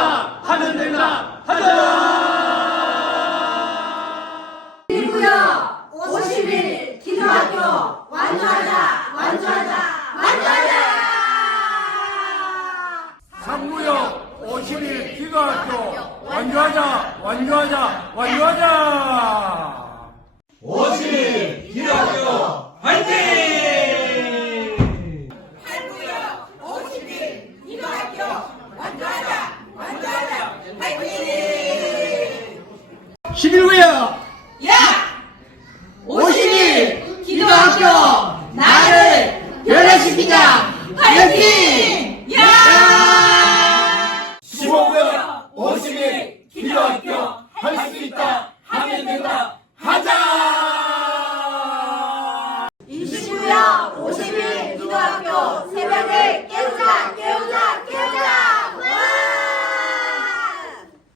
된다 하면 된다 하자 1구역 51 기도학교 완주하자 완주하자 완주하자! 삼구역 50일 기도학교 완주하자 완주하자 완주하자! 11구야! 야! 52! 기도학교! 나를 변화시키자! 화이팅! 야! 15구야! 52! 기도학교! 할 수 있다! 하면 된다! 하자! 29야! 52! 기도학교! 새벽에 깨우자! 깨우자!